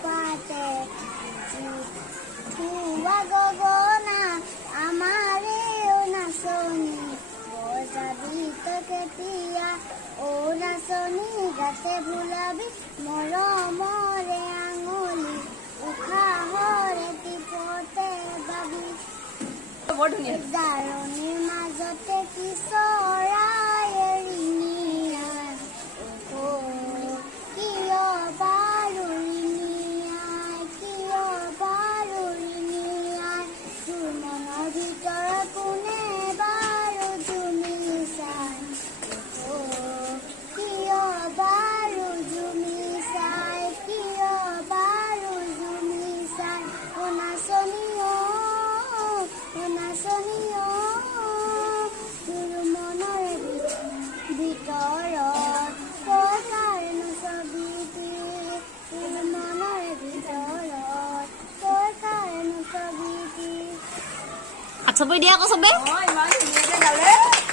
পাতে ধুৱা গগনা আমাৰেও নাচনী বজাবি তই কেতিয়া অ নাচনী গাতে ভুলাবি মৰমৰে আঙুলি উশাহৰে টিপতে বাবি জাৰণিৰ মাজতে কি চৰাই এৰিনিয়াই কিয় বাৰু ৰিনিয়াই কিয় বাৰু ৰিনিয়াই তোৰ মনৰ ভিতৰত কোনে বাৰু জুমি চাই কিয় বাৰু জুমি চাই কিয় বাৰু জুমি চাই অ নাচনী নাচনী তোৰ মনৰে ভিতৰত কৈ কাৰণে ছবিটি তোৰ মনৰে ভিতৰত কৈ কাৰণে ছবিটি আচ্ছা বৈ দিয়া আকৌ চবে ইমান ধুনীয়াকে গালে